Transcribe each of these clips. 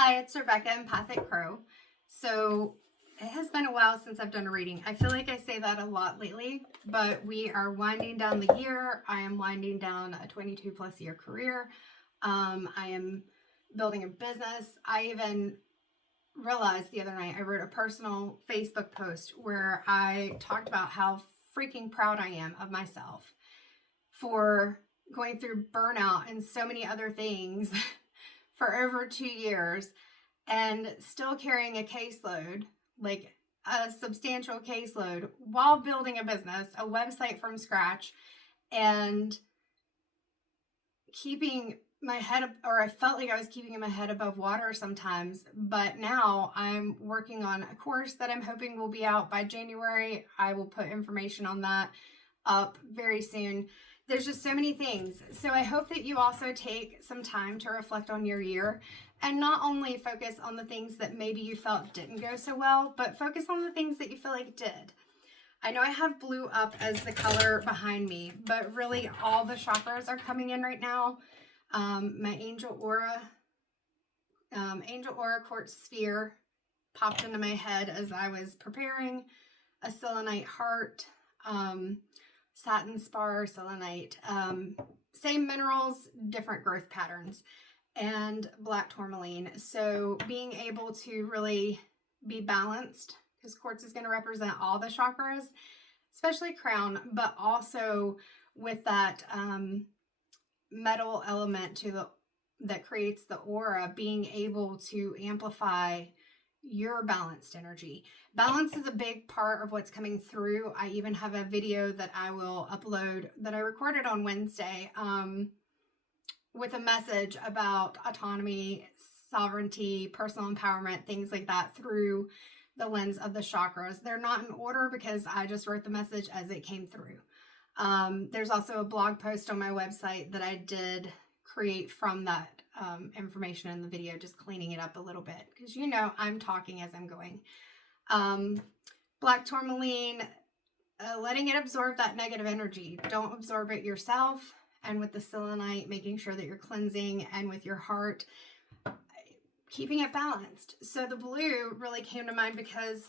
Hi, it's Rebecca, Empathic Crow. So it has been a while since I've done a reading. I feel like I say that a lot lately, but we are winding down the year. I am winding down a 22 plus year career. I am building a business. I even realized the other night I wrote a personal Facebook post where I talked about how freaking proud I am of myself for going through burnout and so many other things for over 2 years and still carrying a caseload, like a substantial caseload, while building a business, a website from scratch, and keeping my head up, or I felt like I was keeping my head above water sometimes. But now I'm working on a course that I'm hoping will be out by January. I will put information on that up very soon. There's just so many things. So I hope that you also take some time to reflect on your year and not only focus on the things that maybe you felt didn't go so well, but focus on the things that you feel like did. I know I have blue up as the color behind me, but really all the chakras are coming in right now. My angel aura quartz sphere popped into my head as I was preparing. A selenite heart, satin spar, selenite, same minerals, different growth patterns, and black tourmaline. So being able to really be balanced, because quartz is going to represent all the chakras, especially crown, but also with that metal element that creates the aura, being able to amplify your balanced energy. Balance is a big part of what's coming through. I even have a video that I will upload that I recorded on Wednesday with a message about autonomy, sovereignty, personal empowerment, things like that through the lens of the chakras. They're not in order because I just wrote the message as it came through. There's also a blog post on my website that I did create from that information in the video, just cleaning it up a little bit because I'm talking as I'm going. Black tourmaline, letting it absorb that negative energy. Don't absorb it yourself. And with the selenite, making sure that you're cleansing, and with your heart, keeping it balanced. So the blue really came to mind because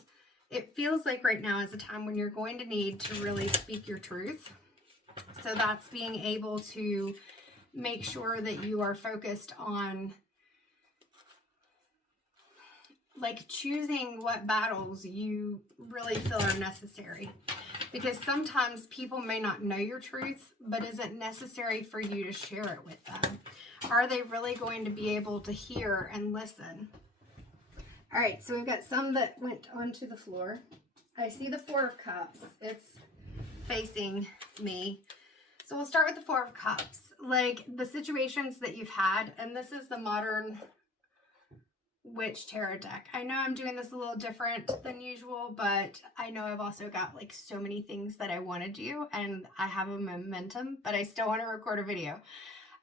it feels like right now is a time when you're going to need to really speak your truth. So that's being able to make sure that you are focused on choosing what battles you really feel are necessary. Because sometimes people may not know your truth, but is it necessary for you to share it with them? Are they really going to be able to hear and listen? All right, so we've got some that went onto the floor. I see the Four of Cups. It's facing me. So we'll start with the Four of Cups. Like the situations that you've had, and this is the modern Witch Tarot deck. I know I'm doing this a little different than usual, but I know I've also got so many things that I want to do, and I have a momentum, but I still want to record a video.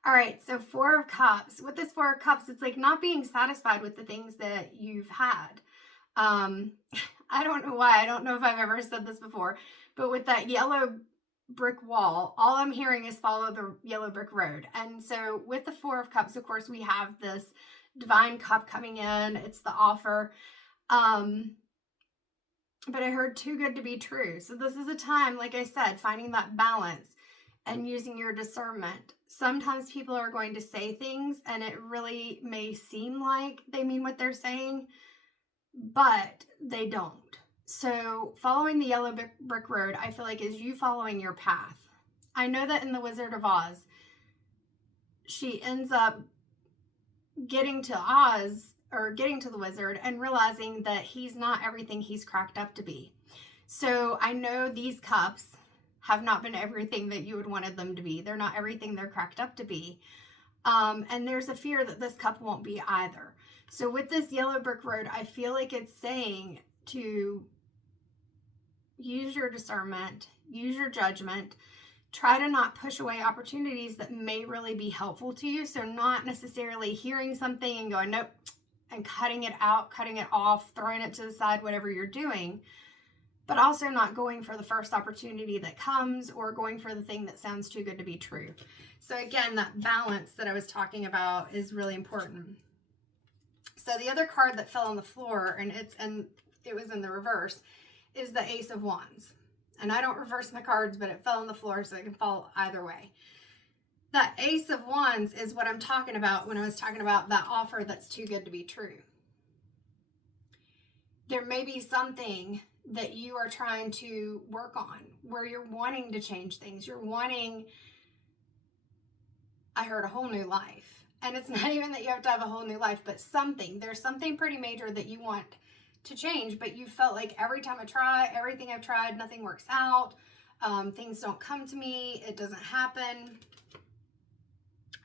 All right, so Four of Cups. With this Four of Cups, it's like not being satisfied with the things that you've had. I don't know why. I don't know if I've ever said this before, but with that yellow brick wall, all I'm hearing is follow the yellow brick road. And so with the Four of Cups, of course, we have this divine cup coming in. It's the offer. But I heard too good to be true. So this is a time, like I said, finding that balance and using your discernment. Sometimes people are going to say things and it really may seem like they mean what they're saying, but they don't. So following the yellow brick road, I feel like is you following your path. I know that in the Wizard of Oz, she ends up getting to Oz, or getting to the wizard, and realizing that he's not everything he's cracked up to be. So I know these cups have not been everything that you would wanted them to be. They're not everything they're cracked up to be. And there's a fear that this cup won't be either. So with this yellow brick road, I feel like it's saying to use your discernment, use your judgment, try to not push away opportunities that may really be helpful to you. So not necessarily hearing something and going, nope, and cutting it out, cutting it off, throwing it to the side, whatever you're doing, but also not going for the first opportunity that comes or going for the thing that sounds too good to be true. So again, that balance that I was talking about is really important. So the other card that fell on the floor, and it was in the reverse, is the Ace of Wands. And I don't reverse my cards, but it fell on the floor, so it can fall either way. That Ace of Wands is what I'm talking about when I was talking about that offer that's too good to be true. There may be something that you are trying to work on where you're wanting to change things. You're wanting, I heard, a whole new life. And it's not even that you have to have a whole new life, but something. There's something pretty major that you want to change, but you felt like every time I try, everything I've tried, nothing works out. Things don't come to me. It doesn't happen.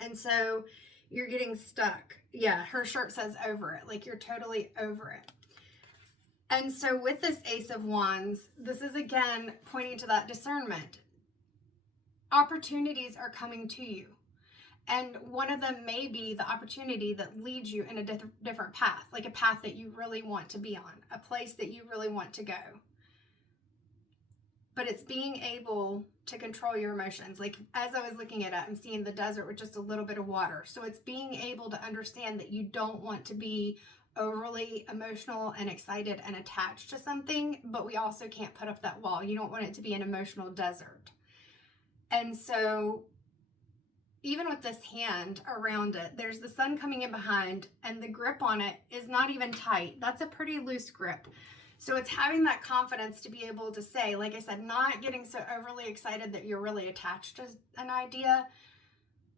And so you're getting stuck. Yeah, her shirt says over it. Like you're totally over it. And so with this Ace of Wands, this is again pointing to that discernment. Opportunities are coming to you. And one of them may be the opportunity that leads you in a different path, like a path that you really want to be on, a place that you really want to go. But it's being able to control your emotions. Like as I was looking at it, I'm seeing the desert with just a little bit of water. So it's being able to understand that you don't want to be overly emotional and excited and attached to something, but we also can't put up that wall. You don't want it to be an emotional desert. And so even with this hand around it, there's the sun coming in behind, and the grip on it is not even tight. That's a pretty loose grip. So it's having that confidence to be able to say, like I said, not getting so overly excited that you're really attached to an idea,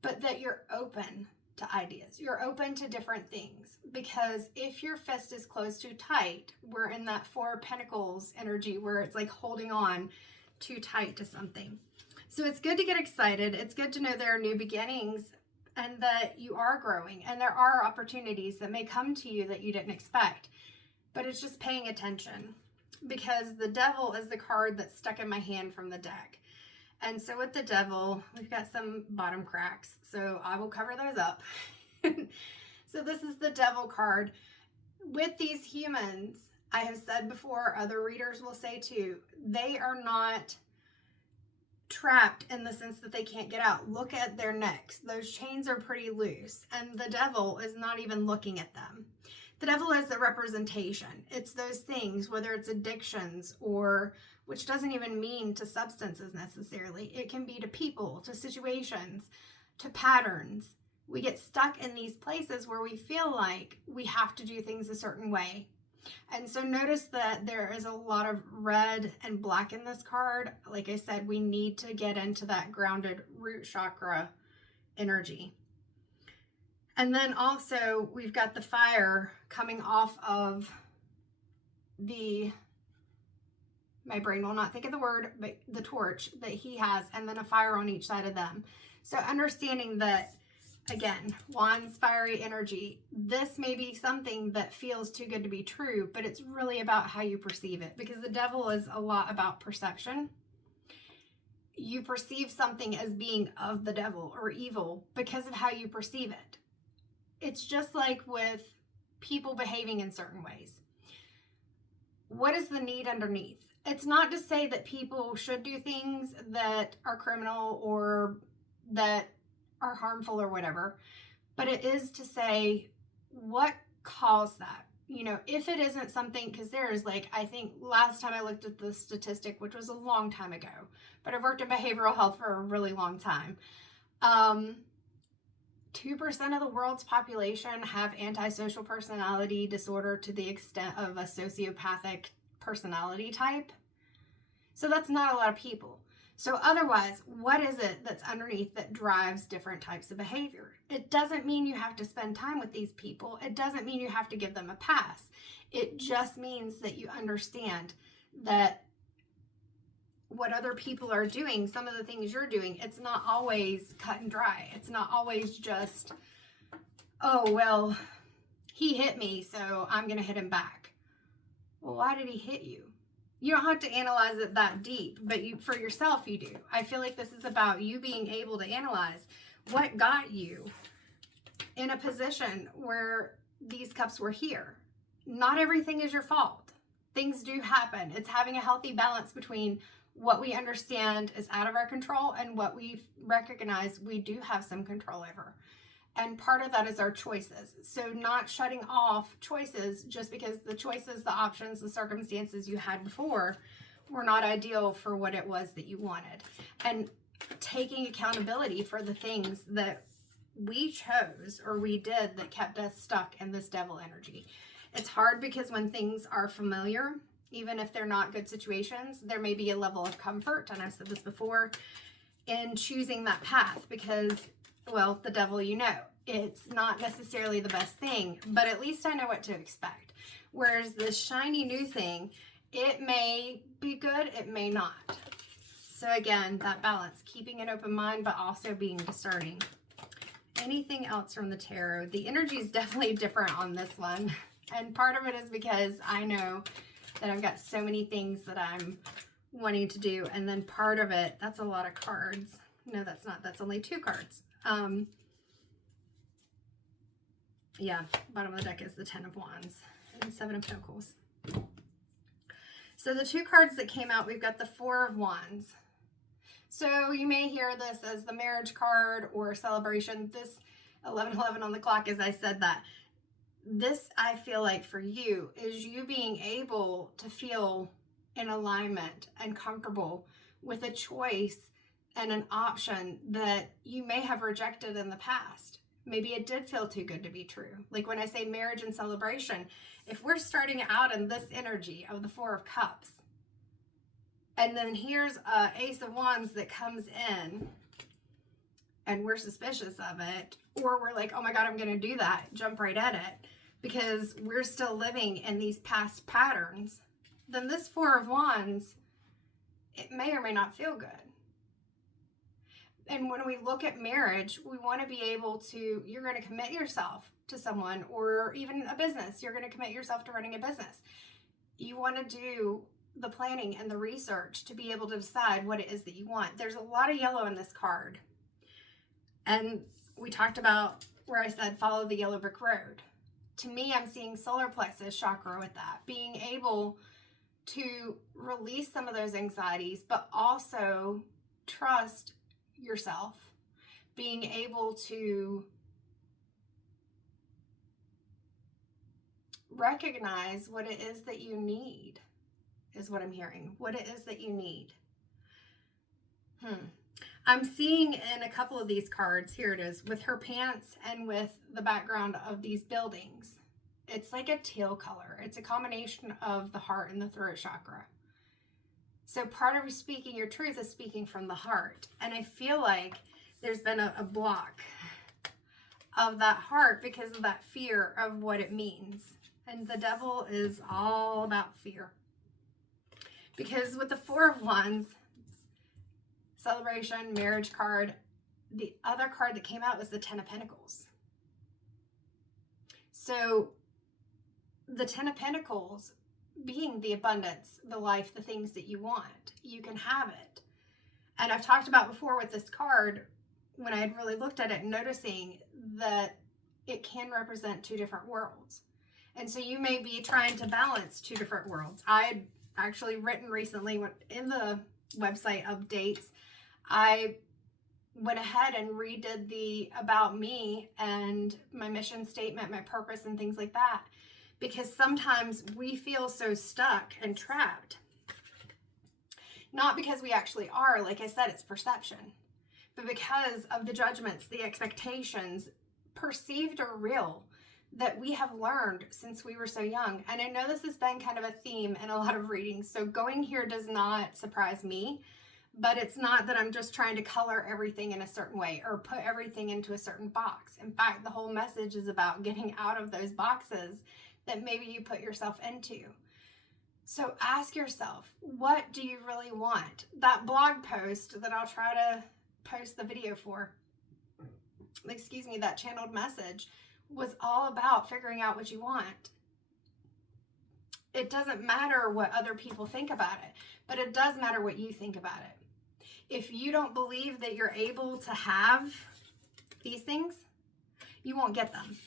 but that you're open to ideas. You're open to different things, because if your fist is closed too tight, we're in that Four of Pentacles energy where it's like holding on too tight to something. So it's good to get excited. It's good to know there are new beginnings and that you are growing, and there are opportunities that may come to you that you didn't expect, but it's just paying attention, because the Devil is the card that's stuck in my hand from the deck. And so with the Devil, we've got some bottom cracks, so I will cover those up. So this is the Devil card. With these humans, I have said before, other readers will say too, they are not trapped in the sense that they can't get out. Look at their necks. Those chains are pretty loose, and the Devil is not even looking at them. The Devil is the representation. It's those things, whether it's addictions, or which doesn't even mean to substances necessarily. It can be to people, to situations, to patterns. We get stuck in these places where we feel like we have to do things a certain way. And so notice that there is a lot of red and black in this card. Like I said, we need to get into that grounded root chakra energy. And then also we've got the fire coming off of my brain will not think of the word, but the torch that he has, and then a fire on each side of them. So understanding that, again, Wands, fiery energy, this may be something that feels too good to be true, but it's really about how you perceive it, because the Devil is a lot about perception. You perceive something as being of the devil or evil because of how you perceive it. It's just like with people behaving in certain ways. What is the need underneath? It's not to say that people should do things that are criminal or that are harmful or whatever, but it is to say what caused that. You know, if it isn't something, because there is, like, I think last time I looked at the statistic, which was a long time ago, but I've worked in behavioral health for a really long time. 2% of the world's population have antisocial personality disorder to the extent of a sociopathic personality type. So that's not a lot of people. So otherwise, what is it that's underneath that drives different types of behavior? It doesn't mean you have to spend time with these people. It doesn't mean you have to give them a pass. It just means that you understand that what other people are doing, some of the things you're doing, it's not always cut and dry. It's not always just, oh, well, he hit me, so I'm going to hit him back. Well, why did he hit you? You don't have to analyze it that deep, but for yourself, you do. I feel like this is about you being able to analyze what got you in a position where these cups were here. Not everything is your fault. Things do happen. It's having a healthy balance between what we understand is out of our control and what we recognize we do have some control over. And part of that is our choices. So not shutting off choices just because the choices, the options, the circumstances you had before were not ideal for what it was that you wanted. And taking accountability for the things that we chose or we did that kept us stuck in this devil energy. It's hard because when things are familiar, even if they're not good situations, there may be a level of comfort, and I've said this before, in choosing that path because, well, the devil, you know, it's not necessarily the best thing, but at least I know what to expect. Whereas this shiny new thing, it may be good, it may not. So again, that balance, keeping an open mind, but also being discerning. Anything else from the tarot? The energy is definitely different on this one. And part of it is because I know that I've got so many things that I'm wanting to do. And then part of it, that's a lot of cards. No, that's not. That's only 2 cards. Yeah, bottom of the deck is the 10 of Wands and 7 of Pentacles. So the 2 cards that came out, we've got the 4 of Wands. So you may hear this as the marriage card or celebration. This 11:11 on the clock, as I said that. This, I feel like for you, is you being able to feel in alignment and comfortable with a choice and an option that you may have rejected in the past. Maybe it did feel too good to be true. Like when I say marriage and celebration, if we're starting out in this energy of the 4 of Cups, and then here's a Ace of Wands that comes in, and we're suspicious of it, or we're like, oh my God, I'm going to do that, jump right at it, because we're still living in these past patterns, then this 4 of Wands, it may or may not feel good. And when we look at marriage, we want to be able to, you're going to commit yourself to someone, or even a business. You're going to commit yourself to running a business. You want to do the planning and the research to be able to decide what it is that you want. There's a lot of yellow in this card. And we talked about where I said, follow the yellow brick road. To me, I'm seeing solar plexus chakra with that. Being able to release some of those anxieties, but also trust yourself. Being able to recognize what it is that you need is what I'm hearing. What it is that you need. I'm seeing in a couple of these cards, here it is, with her pants and with the background of these buildings. It's like a teal color. It's a combination of the heart and the throat chakra. So part of speaking your truth is speaking from the heart. And I feel like there's been a block of that heart because of that fear of what it means. And the devil is all about fear. Because with the 4 of Wands, celebration, marriage card, the other card that came out was the 10 of Pentacles. So the 10 of Pentacles being the abundance, the life, the things that you want, you can have it. And I've talked about before with this card, when I had really looked at it, noticing that it can represent 2 different worlds. And so you may be trying to balance 2 different worlds. I had actually written recently in the website updates, I went ahead and redid the about me and my mission statement, my purpose, and things like that. Because sometimes we feel so stuck and trapped. Not because we actually are, like I said, it's perception. But because of the judgments, the expectations, perceived or real, that we have learned since we were so young. And I know this has been kind of a theme in a lot of readings, so going here does not surprise me, but it's not that I'm just trying to color everything in a certain way or put everything into a certain box. In fact, the whole message is about getting out of those boxes that maybe you put yourself into. So ask yourself, what do you really want? That blog post that I'll try to post the video for, that channeled message, was all about figuring out what you want. It doesn't matter what other people think about it, but it does matter what you think about it. If you don't believe that you're able to have these things, you won't get them.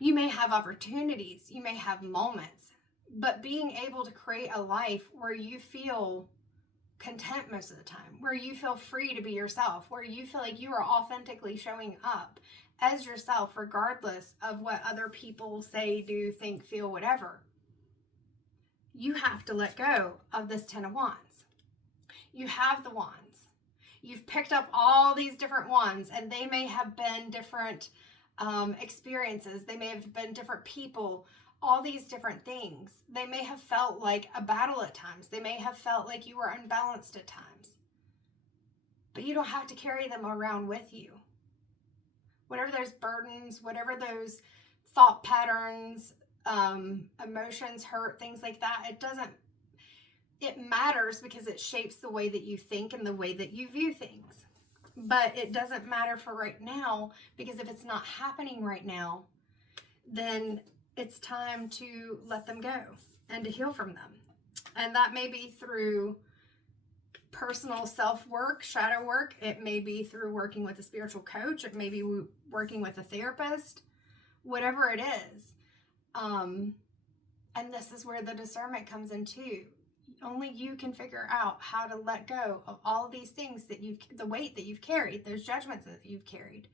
You may have opportunities, you may have moments, but being able to create a life where you feel content most of the time, where you feel free to be yourself, where you feel like you are authentically showing up as yourself, regardless of what other people say, do, think, feel, whatever. You have to let go of this Ten of Wands. You have the wands. You've picked up all these different wands, and they may have been different experiences. They may have been different people, all these different things. They may have felt like a battle at times. They may have felt like you were unbalanced at times. But you don't have to carry them around with you. Whatever those burdens, whatever those thought patterns, emotions, hurt, things like that, it matters because it shapes the way that you think and the way that you view things. But it doesn't matter for right now, because if it's not happening right now, then it's time to let them go and to heal from them. And that may be through personal self-work, shadow work. It may be through working with a spiritual coach. It may be working with a therapist, whatever it is. And this is where the discernment comes in too. Only you can figure out how to let go of all of these things that the weight that you've carried, those judgments that you've carried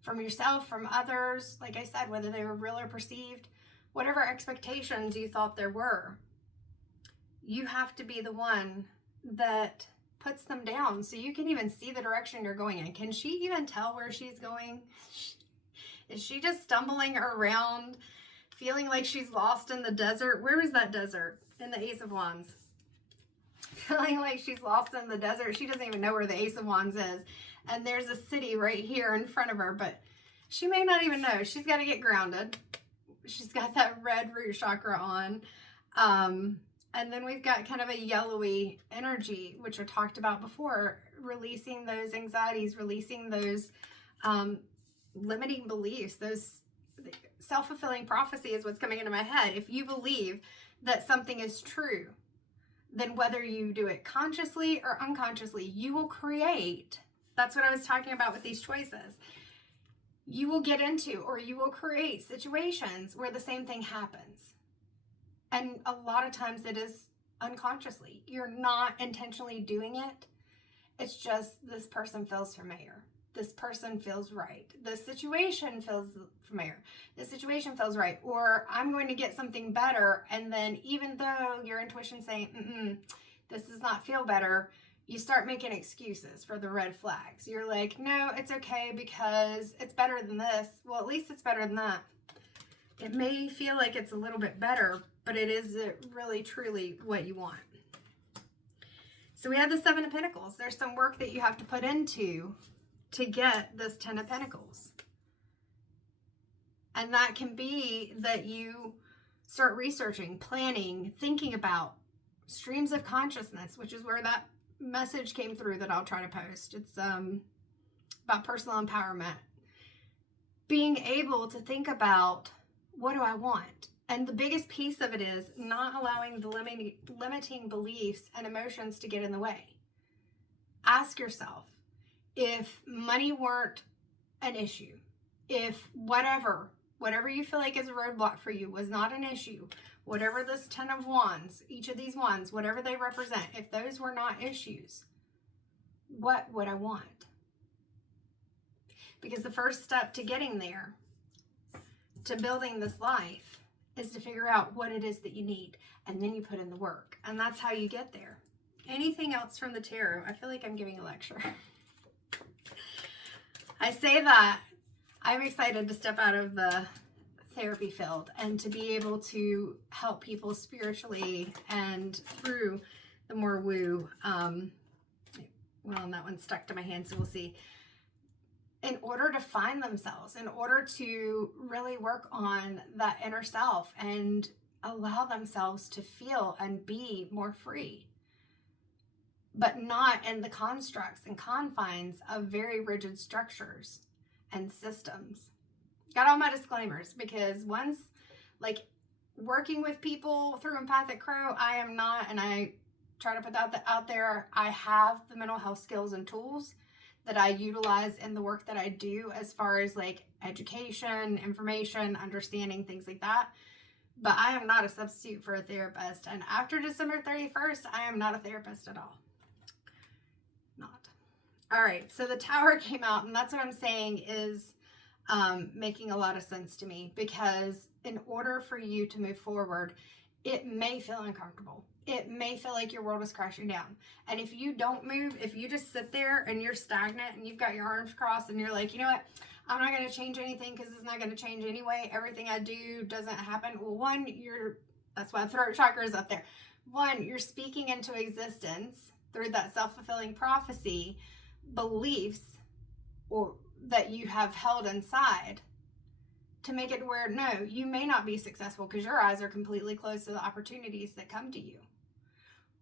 from yourself, from others, like I said, whether they were real or perceived, whatever expectations you thought there were. You have to be the one that puts them down so you can even see the direction you're going in. Can she even tell where she's going? Is she just stumbling around, feeling like she's lost in the desert? Where is that desert? In the Ace of Wands. Feeling like she's lost in the desert. She doesn't even know where the Ace of Wands is. And there's a city right here in front of her, but she may not even know. She's got to get grounded. She's got that red root chakra on. And then we've got kind of a yellowy energy, which I talked about before, releasing those anxieties, releasing those limiting beliefs, those self-fulfilling prophecy is what's coming into my head. If you believe that something is true, then whether you do it consciously or unconsciously, you will create. That's what I was talking about with these choices. You will get into, or you will create situations where the same thing happens. And a lot of times it is unconsciously. You're not intentionally doing it. It's just this person feels familiar. This person feels right. This situation feels familiar. This situation feels right. Or I'm going to get something better. And then even though your intuition's saying, this does not feel better, you start making excuses for the red flags. You're like, no, it's okay because it's better than this. Well, at least it's better than that. It may feel like it's a little bit better, but it is really, truly what you want. So we have the Seven of Pentacles. There's some work that you have to put into to get this Ten of Pentacles. And that can be that you start researching, planning, thinking about streams of consciousness, which is where that message came through that I'll try to post. It's about personal empowerment. Being able to think about, what do I want? And the biggest piece of it is not allowing the limiting beliefs and emotions to get in the way. Ask yourself, if money weren't an issue, if whatever you feel like is a roadblock for you was not an issue, whatever this Ten of Wands, each of these wands, whatever they represent, if those were not issues, what would I want? Because the first step to getting there, to building this life, is to figure out what it is that you need, and then you put in the work, and that's how you get there. Anything else from the tarot? I feel like I'm giving a lecture. I say that I'm excited to step out of the therapy field and to be able to help people spiritually and through the more woo. Well, and that one stuck to my hand, so we'll see. In order to find themselves, in order to really work on that inner self and allow themselves to feel and be more free, but not in the constructs and confines of very rigid structures and systems. Got all my disclaimers, because once, like, working with people through Empathic Crow, I am not, and I try to put that out there, I have the mental health skills and tools that I utilize in the work that I do as far as like education, information, understanding, things like that. But I am not a substitute for a therapist. And after December 31st, I am not a therapist at all. Not. All right, so the Tower came out, and that's what I'm saying is making a lot of sense to me, because in order for you to move forward, it may feel uncomfortable. It may feel like your world is crashing down. And if you don't move, if you just sit there and you're stagnant and you've got your arms crossed and you're like, you know what, I'm not going to change anything because it's not going to change anyway. Everything I do doesn't happen. Well, one, that's why the throat chakra is up there. One, you're speaking into existence through that self-fulfilling prophecy beliefs or that you have held inside to make it where, no, you may not be successful because your eyes are completely closed to the opportunities that come to you.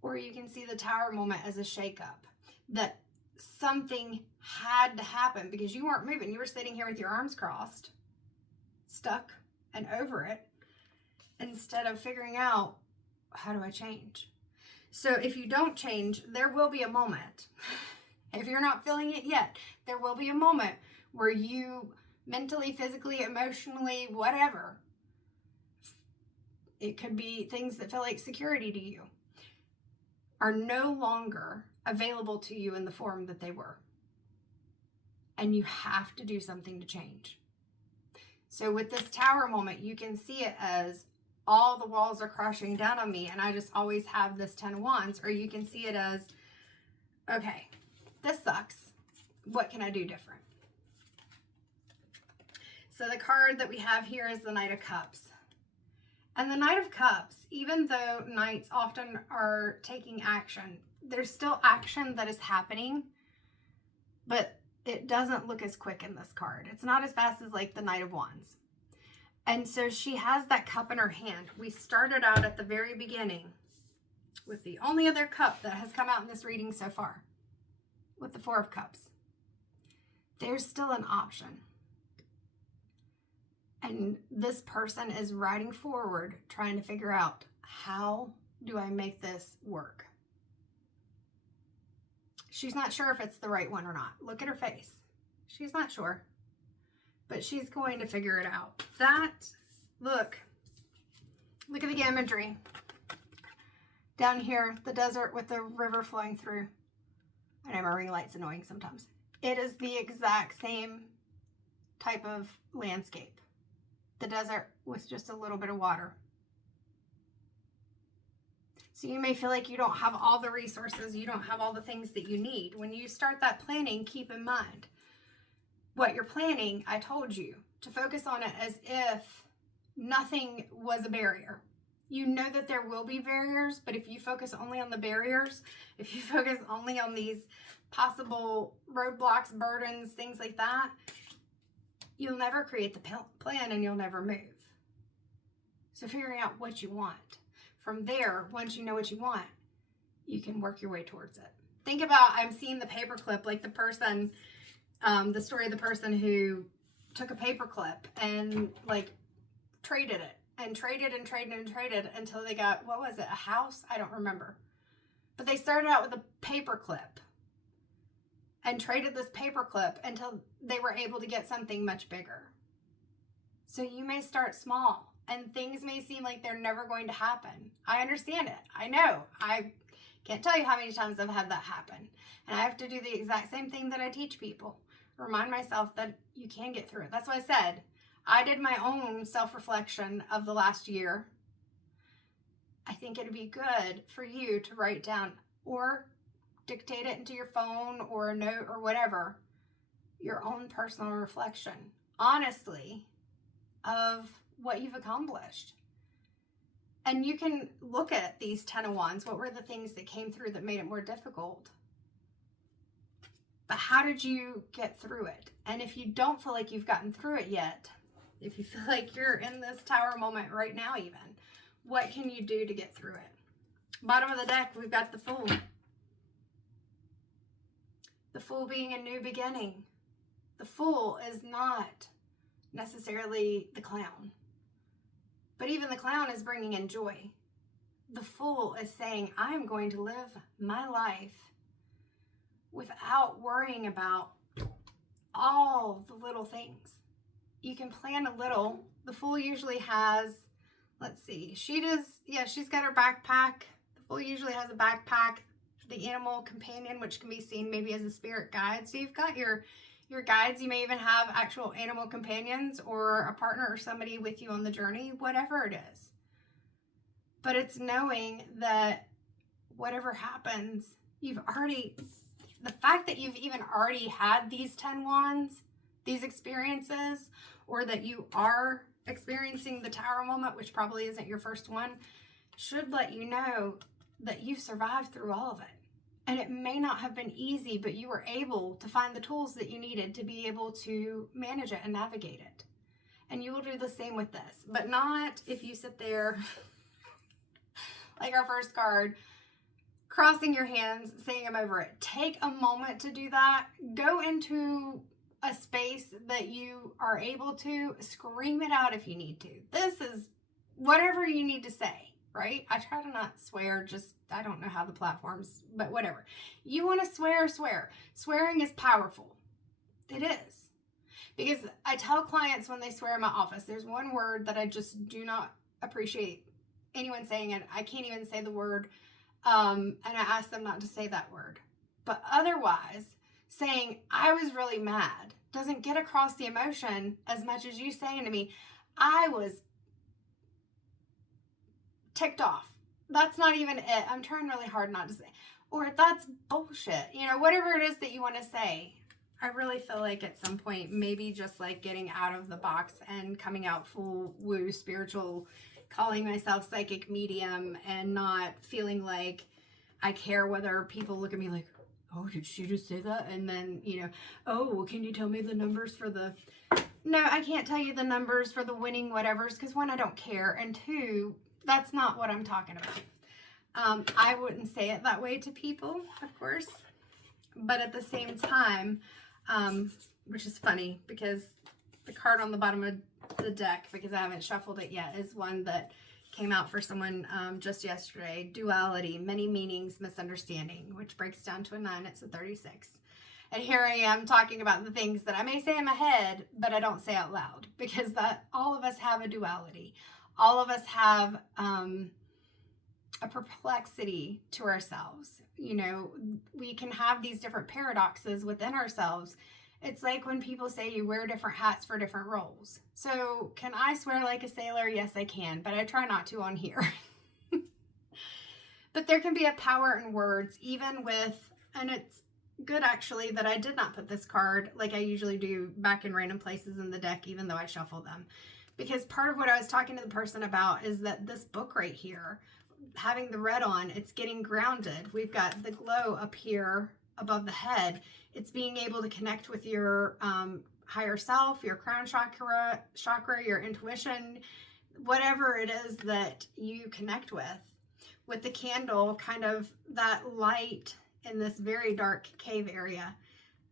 Or you can see the tower moment as a shakeup, that something had to happen because you weren't moving. You were sitting here with your arms crossed, stuck and over it, instead of figuring out, how do I change? So if you don't change, there will be a moment. If you're not feeling it yet, there will be a moment where you mentally, physically, emotionally, whatever, it could be things that feel like security to you, are no longer available to you in the form that they were. And you have to do something to change. So with this tower moment, you can see it as all the walls are crashing down on me and I just always have this 10 of Wands. Or you can see it as, okay, this sucks. What can I do different? So the card that we have here is the Knight of Cups. And the Knight of Cups, even though knights often are taking action, there's still action that is happening, but it doesn't look as quick in this card. It's not as fast as like the Knight of Wands. And so she has that cup in her hand. We started out at the very beginning with the only other cup that has come out in this reading so far, with the Four of Cups. There's still an option. And this person is riding forward, trying to figure out, how do I make this work? She's not sure if it's the right one or not. Look at her face. She's not sure, but she's going to figure it out. Look at the imagery. Down here, the desert with the river flowing through. I know my ring light's annoying sometimes. It is the exact same type of landscape. The desert with just a little bit of water. So you may feel like you don't have all the resources, you don't have all the things that you need. When you start that planning, keep in mind what you're planning. I told you to focus on it as if nothing was a barrier. You know that there will be barriers, but if you focus only on the barriers, if you focus only on these possible roadblocks, burdens, things like that, you'll never create the plan and you'll never move. So figuring out what you want. From there, once you know what you want, you can work your way towards it. Think about, I'm seeing the paperclip, like the person, the story of the person who took a paperclip and like traded it and traded and traded and traded until they got, what was it, a house? I don't remember. But they started out with a paperclip and traded this paperclip until they were able to get something much bigger. So you may start small and things may seem like they're never going to happen. I understand it. I know. I can't tell you how many times I've had that happen. And I have to do the exact same thing that I teach people. Remind myself that you can get through it. That's why I said I did my own self-reflection of the last year. I think it'd be good for you to write down or dictate it into your phone or a note or whatever, your own personal reflection, honestly, of what you've accomplished. And you can look at these 10 of Wands. What were the things that came through that made it more difficult? But how did you get through it? And if you don't feel like you've gotten through it yet, if you feel like you're in this tower moment right now even, what can you do to get through it? Bottom of the deck, we've got the Fool. The Fool being a new beginning. The Fool is not necessarily the clown. But even the clown is bringing in joy. The Fool is saying, I'm going to live my life without worrying about all the little things. You can plan a little. The Fool usually has, let's see, she's got her backpack. The Fool usually has a backpack, the animal companion, which can be seen maybe as a spirit guide. So you've got your your guides. You may even have actual animal companions or a partner or somebody with you on the journey, whatever it is. But it's knowing that whatever happens, the fact that you've even already had these 10 wands, these experiences, or that you are experiencing the Tower moment, which probably isn't your first one, should let you know that you've survived through all of it. And it may not have been easy, but you were able to find the tools that you needed to be able to manage it and navigate it. And you will do the same with this, but not if you sit there like our first card, crossing your hands, saying I'm over it. Take a moment to do that. Go into a space that you are able to scream it out if you need to. This is whatever you need to say, right? I try to not swear, just I don't know how the platforms, but whatever. You want to swear, swear. Swearing is powerful. It is. Because I tell clients when they swear in my office, there's one word that I just do not appreciate anyone saying it. I can't even say the word, and I ask them not to say that word. But otherwise, saying I was really mad doesn't get across the emotion as much as you saying to me, I was ticked off. That's not even it. I'm trying really hard not to say. Or that's bullshit. You know, whatever it is that you want to say. I really feel like at some point, maybe just like getting out of the box and coming out full woo spiritual, calling myself psychic medium and not feeling like I care whether people look at me like, oh, did she just say that? And then, you know, oh, well, can you tell me the numbers for the... No, I can't tell you the numbers for the winning whatevers because one, I don't care. And two, that's not what I'm talking about. I wouldn't say it that way to people, of course. But at the same time, which is funny because the card on the bottom of the deck, because I haven't shuffled it yet, is one that came out for someone just yesterday. Duality, many meanings, misunderstanding, which breaks down to a 9. It's a 36. And here I am talking about the things that I may say in my head, but I don't say out loud, because that all of us have a duality. All of us have a perplexity to ourselves. You know, we can have these different paradoxes within ourselves. It's like when people say you wear different hats for different roles. So can I swear like a sailor? Yes, I can, but I try not to on here. But there can be a power in words, even with, and it's good actually that I did not put this card like I usually do back in random places in the deck, even though I shuffle them. Because part of what I was talking to the person about is that this book right here, having the red on, it's getting grounded. We've got the glow up here above the head. It's being able to connect with your higher self, your crown chakra, your intuition, whatever it is that you connect with. With the candle, kind of that light in this very dark cave area.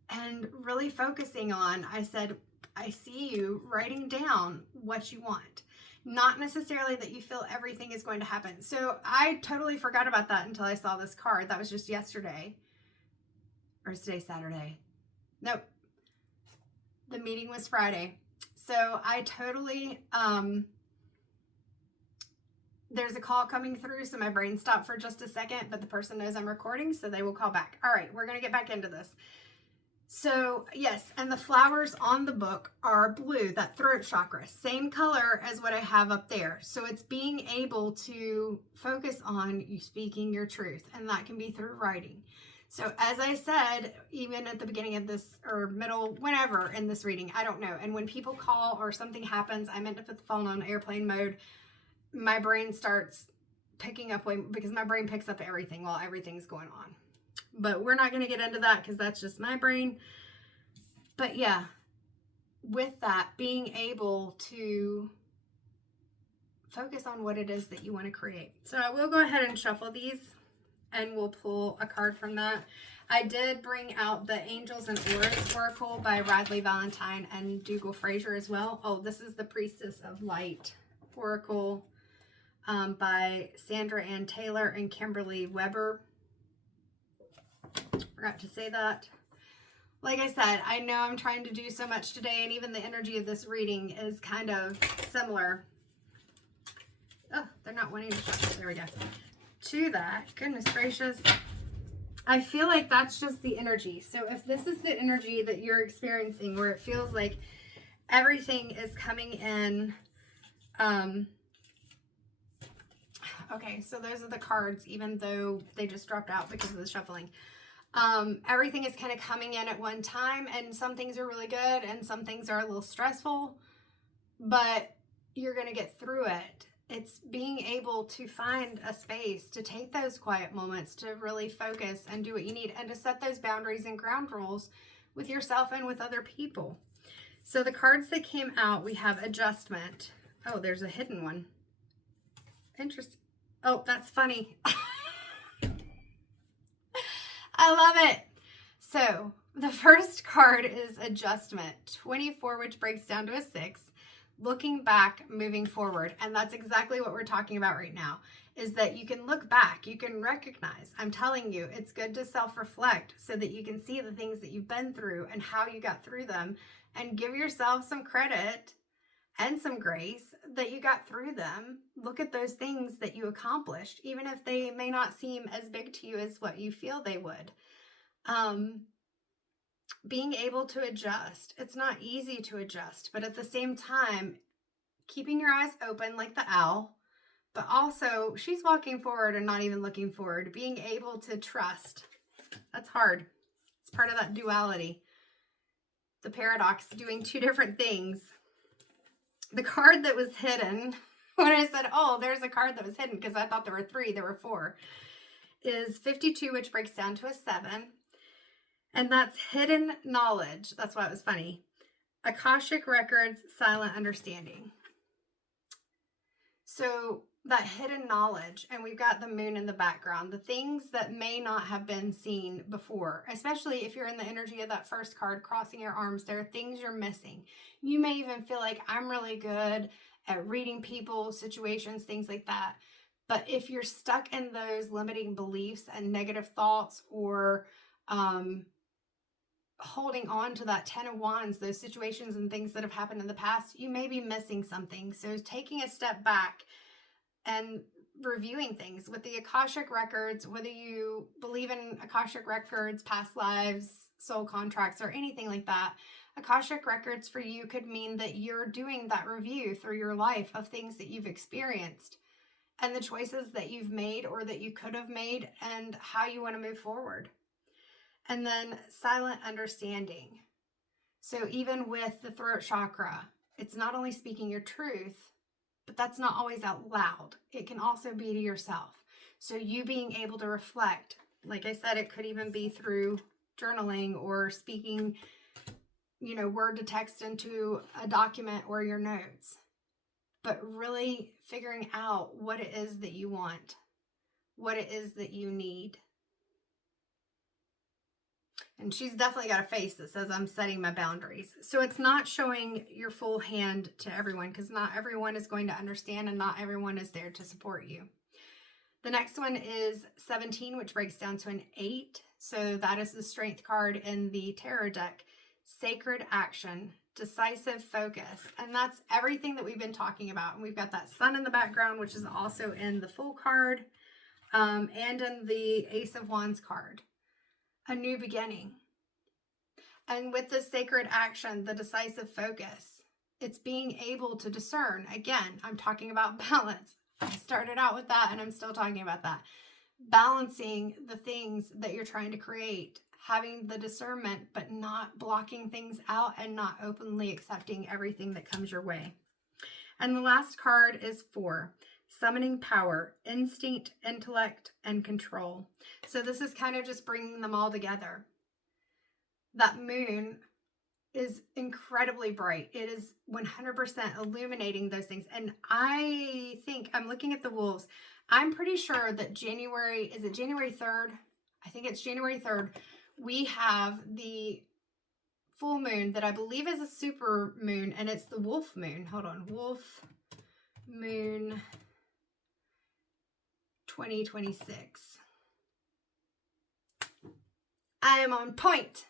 And really focusing on, I said, I see you writing down what you want. Not necessarily that you feel everything is going to happen. So I totally forgot about that until I saw this card. That was just yesterday. Or is today Saturday? Nope. The meeting was Friday. So I totally, there's a call coming through, so my brain stopped for just a second, but the person knows I'm recording, so they will call back. All right, we're going to get back into this. So yes, and the flowers on the book are blue, that throat chakra, same color as what I have up there. So it's being able to focus on you speaking your truth, and that can be through writing. So as I said, even at the beginning of this, or middle, whenever in this reading, I don't know. And when people call or something happens, I meant to put the phone on airplane mode, my brain starts picking up, because my brain picks up everything while everything's going on. But we're not going to get into that because that's just my brain. But yeah, with that, being able to focus on what it is that you want to create. So I will go ahead and shuffle these and we'll pull a card from that. I did bring out the Angels and Auras Oracle by Radley Valentine and Dougal Fraser as well. Oh, this is the Priestess of Light Oracle by Sandra Ann Taylor and Kimberly Weber. Forgot to say that. Like I said, I know I'm trying to do so much today, and even the energy of this reading is kind of similar. Oh, they're not wanting to shuffle. There we go. To that. Goodness gracious. I feel like that's just the energy. So if this is the energy that you're experiencing, where it feels like everything is coming in, okay, so those are the cards, even though they just dropped out because of the shuffling. Everything is kind of coming in at one time, and some things are really good and some things are a little stressful, but you're going to get through it. It's being able to find a space to take those quiet moments to really focus and do what you need, and to set those boundaries and ground rules with yourself and with other people. So the cards that came out, we have adjustment. Oh, there's a hidden one. Interesting. Oh, that's funny. I love it. So the first card is adjustment, 24, which breaks down to a 6. Looking back, moving forward. And that's exactly what we're talking about right now, is that you can look back, you can recognize. I'm telling you, it's good to self-reflect so that you can see the things that you've been through and how you got through them, and give yourself some credit and some grace that you got through them. Look at those things that you accomplished, even if they may not seem as big to you as what you feel they would. Being able to adjust. It's not easy to adjust, but at the same time, keeping your eyes open like the owl, but also she's walking forward and not even looking forward. Being able to trust. That's hard. It's part of that duality. The paradox, doing two different things. The card that was hidden, when I said, oh, there's a card that was hidden because I thought there were 3, there were 4, is 52, which breaks down to a 7. And that's hidden knowledge. That's why it was funny. Akashic records, silent understanding. So that hidden knowledge, and we've got the moon in the background, the things that may not have been seen before, especially if you're in the energy of that first card, crossing your arms, there are things you're missing. You may even feel like, I'm really good at reading people, situations, things like that. But if you're stuck in those limiting beliefs and negative thoughts, or holding on to that 10 of Wands, those situations and things that have happened in the past, you may be missing something. So taking a step back and reviewing things with the Akashic records, whether you believe in Akashic records, past lives, soul contracts, or anything like that, Akashic records for you could mean that you're doing that review through your life of things that you've experienced and the choices that you've made or that you could have made, and how you want to move forward. And then silent understanding. So even with the throat chakra, it's not only speaking your truth, but that's not always out loud. It can also be to yourself. So you being able to reflect, like I said, it could even be through journaling or speaking, word to text into a document or your notes, but really figuring out what it is that you want, what it is that you need. And she's definitely got a face that says, I'm setting my boundaries. So it's not showing your full hand to everyone, because not everyone is going to understand and not everyone is there to support you. The next one is 17, which breaks down to an 8. So that is the strength card in the tarot deck. Sacred action, decisive focus. And that's everything that we've been talking about. And we've got that sun in the background, which is also in the full card, and in the Ace of Wands card. A new beginning. And with the sacred action, the decisive focus, it's being able to discern. Again, I'm talking about balance. I started out with that and I'm still talking about that. Balancing the things that you're trying to create, having the discernment, but not blocking things out and not openly accepting everything that comes your way. And the last card is 4. Summoning power, instinct, intellect, and control. So this is kind of just bringing them all together. That moon is incredibly bright. It is 100% illuminating those things. And I think, I'm looking at the wolves, I'm pretty sure that January 3rd? I think it's January 3rd. We have the full moon that I believe is a super moon, and it's the wolf moon. Hold on, wolf moon 2026. I am on point.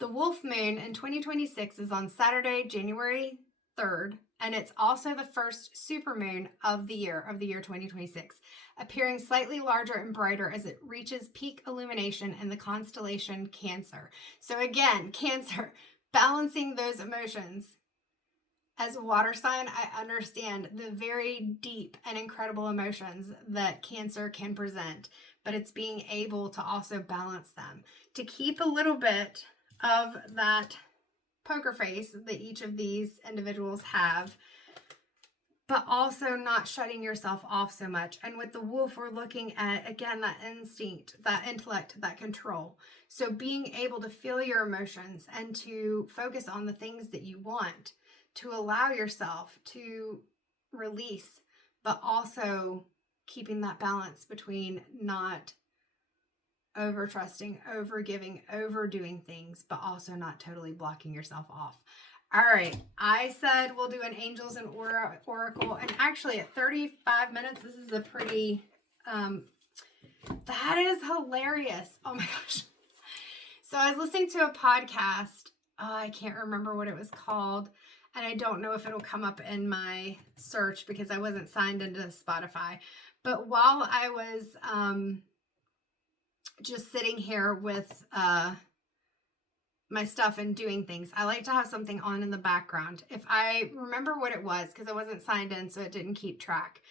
The wolf moon in 2026 is on Saturday, January 3rd, and it's also the first supermoon of the year 2026, appearing slightly larger and brighter as it reaches peak illumination in the constellation Cancer. So again, Cancer, balancing those emotions. As a water sign, I understand the very deep and incredible emotions that Cancer can present, but it's being able to also balance them, to keep a little bit of that poker face that each of these individuals have, but also not shutting yourself off so much. And with the wolf, we're looking at, again, that instinct, that intellect, that control. So being able to feel your emotions and to focus on the things that you want, to allow yourself to release, but also keeping that balance between not over trusting, over giving, overdoing things, but also not totally blocking yourself off. All right, I said we'll do an angels and oracle, and actually at 35 minutes, this is a pretty, that is hilarious. Oh my gosh. So I was listening to a podcast. I can't remember what it was called, and I don't know if it'll come up in my search because I wasn't signed into Spotify. But while I was just sitting here with my stuff and doing things, I like to have something on in the background. If I remember what it was, because I wasn't signed in, so it didn't keep track.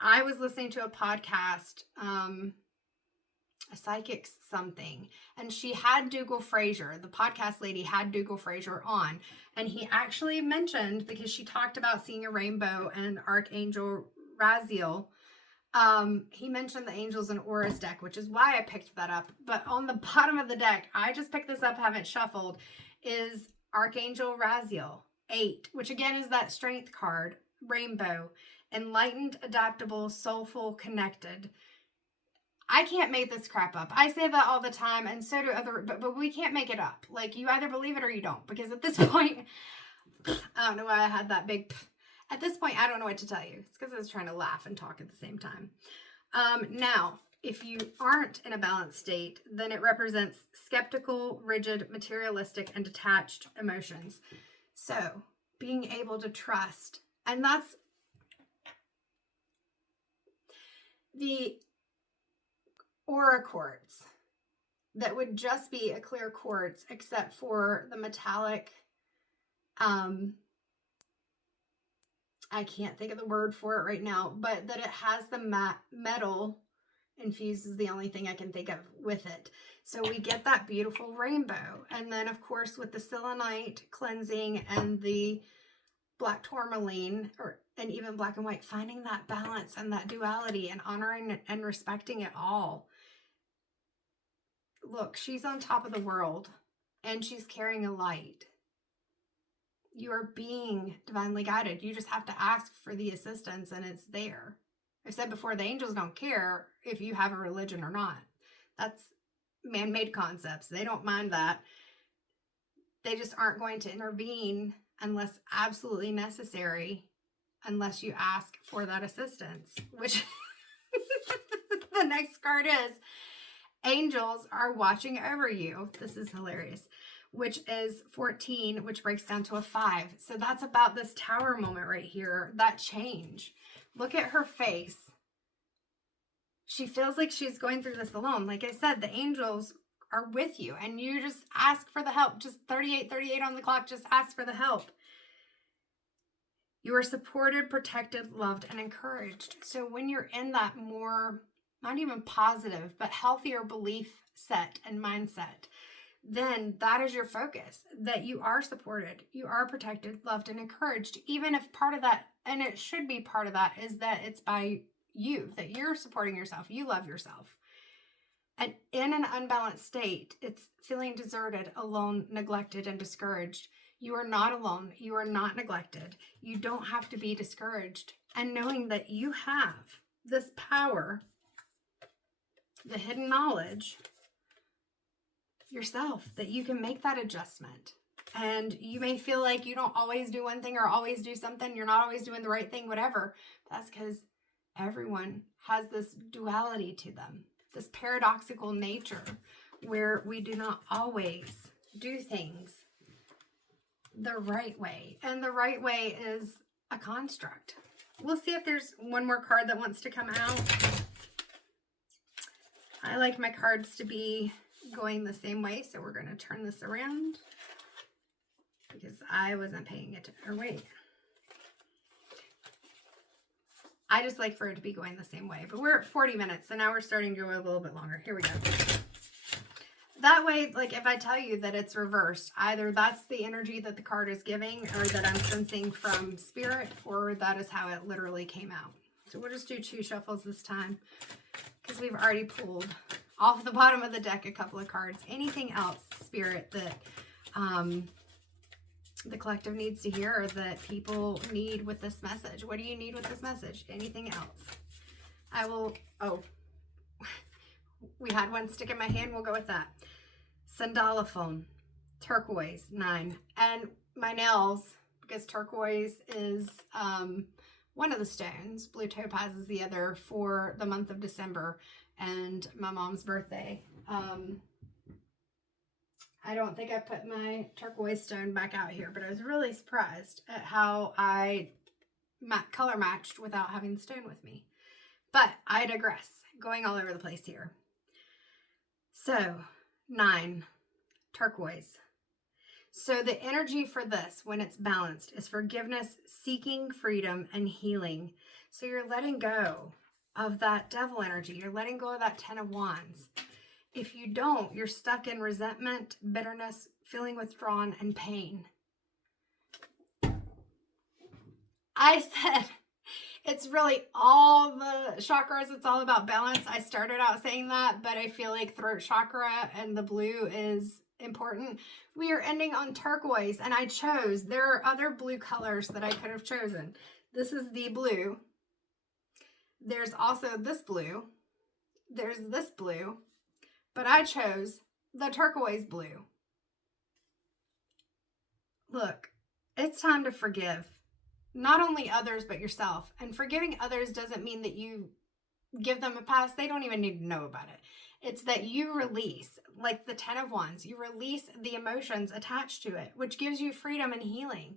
I was listening to a podcast, a psychic something, and she had Dougal Fraser. The podcast lady had Dougal Fraser on, and he actually mentioned, because she talked about seeing a rainbow and Archangel Raziel, he mentioned the Angels and Auras deck, which is why I picked that up. But on the bottom of the deck, I just picked this up, haven't shuffled, is Archangel Raziel 8, which again is that strength card, rainbow, enlightened, adaptable, soulful, connected. I can't make this crap up. I say that all the time, and so do other, but we can't make it up. Like, you either believe it or you don't, because at this point, I don't know why I had that big, at this point, I don't know what to tell you. It's because I was trying to laugh and talk at the same time. Now, if you aren't in a balanced state, then it represents skeptical, rigid, materialistic, and detached emotions. So, being able to trust, and that's the aura quartz that would just be a clear quartz, except for the metallic, I can't think of the word for it right now, but that it has the metal infused is the only thing I can think of with it. So we get that beautiful rainbow. And then, of course, with the selenite cleansing and the black tourmaline, and even black and white, finding that balance and that duality and honoring and respecting it all. Look, she's on top of the world, and she's carrying a light. You are being divinely guided. You just have to ask for the assistance, and it's there. I've said before, the angels don't care if you have a religion or not. That's man-made concepts. They don't mind that. They just aren't going to intervene unless absolutely necessary, unless you ask for that assistance, which the next card is angels are watching over you. This is hilarious. Which is 14, which breaks down to a 5. So that's about this tower moment right here, that change. Look at her face. She feels like she's going through this alone. Like I said, the angels are with you, and you just ask for the help. Just 38 on the clock, just ask for the help. You are supported, protected, loved, and encouraged. So when you're in that more, not even positive, but healthier belief set and mindset, then that is your focus, that you are supported, you are protected, loved, and encouraged. Even if part of that, and it should be part of that, is that it's by you, that you're supporting yourself, you love yourself. And in an unbalanced state, it's feeling deserted, alone, neglected, and discouraged. You are not alone. You are not neglected. You don't have to be discouraged. And knowing that you have this power, the hidden knowledge yourself, that you can make that adjustment. And you may feel like you don't always do one thing or always do something. You're not always doing the right thing, whatever. That's because everyone has this duality to them, this paradoxical nature where we do not always do things the right way. And the right way is a construct. We'll see if there's one more card that wants to come out. I like my cards to be going the same way, so we're going to turn this around because I wasn't paying it. Or wait. I just like for it to be going the same way. But we're at 40 minutes, so now we're starting to go a little bit longer. Here we go. That way, like if I tell you that it's reversed, either that's the energy that the card is giving or that I'm sensing from spirit, or that is how it literally came out. So we'll just do 2 shuffles this time because we've already pulled off the bottom of the deck a couple of cards. Anything else, spirit, that the collective needs to hear or that people need with this message? What do you need with this message? Anything else? I will, oh, we had one stick in my hand. We'll go with that. Sandalophone, turquoise, 9. And my nails, because turquoise is one of the stones. Blue topaz is the other for the month of December and my mom's birthday. I don't think I put my turquoise stone back out here, but I was really surprised at how I color matched without having the stone with me. But I digress, going all over the place here. So 9, turquoise. So the energy for this, when it's balanced, is forgiveness, seeking freedom, and healing. So you're letting go of that devil energy. You're letting go of that 10 of Wands. If you don't, you're stuck in resentment, bitterness, feeling withdrawn, and pain. I said it's really all the chakras. It's all about balance. I started out saying that, but I feel like throat chakra and the blue is important. We are ending on turquoise, and I chose, there are other blue colors that I could have chosen. This is the blue. There's also this blue. There's this blue. But I chose the turquoise blue. Look, it's time to forgive. Not only others, but yourself. And forgiving others doesn't mean that you give them a pass. They don't even need to know about it. It's that you release, like the 10 of Wands, you release the emotions attached to it, which gives you freedom and healing.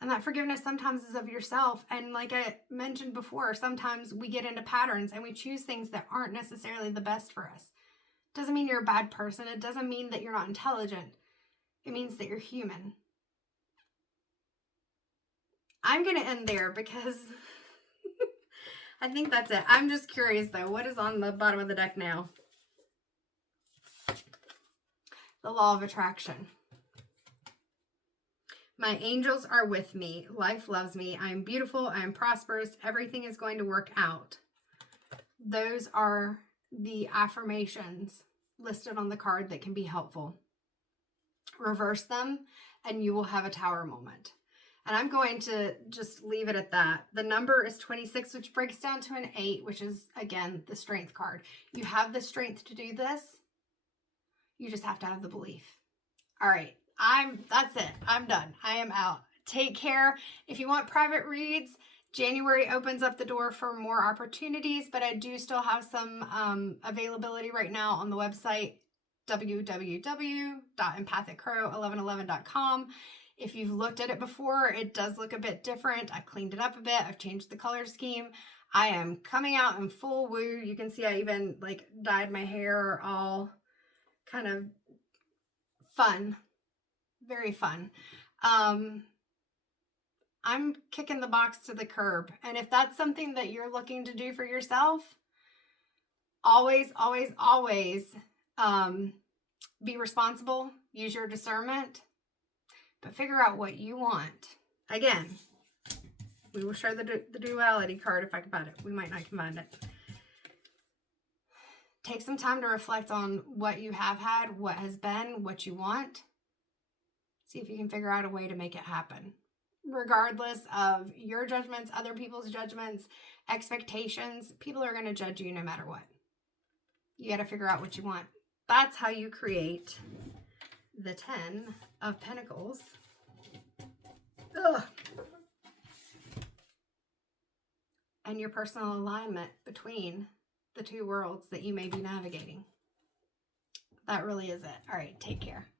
And that forgiveness sometimes is of yourself. And like I mentioned before, sometimes we get into patterns and we choose things that aren't necessarily the best for us. Doesn't mean you're a bad person. It doesn't mean that you're not intelligent. It means that you're human. I'm going to end there because I think that's it. I'm just curious though. What is on the bottom of the deck now? The law of attraction. My angels are with me. Life loves me. I am beautiful. I am prosperous. Everything is going to work out. Those are the affirmations listed on the card that can be helpful. Reverse them and you will have a tower moment. And I'm going to just leave it at that. The number is 26, which breaks down to an 8, which is, again, the strength card. You have the strength to do this. You just have to have the belief. All right. That's it. I'm done. I am out. Take care. If you want private reads, January opens up the door for more opportunities, but I do still have some availability right now on the website, www.empathiccrow1111.com. If you've looked at it before, it does look a bit different. I cleaned it up a bit. I've changed the color scheme. I am coming out in full woo. You can see I even like dyed my hair all kind of fun. Very fun. I'm kicking the box to the curb. And if that's something that you're looking to do for yourself, always, always, always be responsible. Use your discernment. But figure out what you want. Again, we will show the duality card if I can find it. We might not can find it. Take some time to reflect on what you have had, what has been, what you want. See if you can figure out a way to make it happen. Regardless of your judgments, other people's judgments, expectations, people are going to judge you no matter what. You got to figure out what you want. That's how you create the 10 of Pentacles. Ugh. And your personal alignment between the two worlds that you may be navigating. That really is it. All right, take care.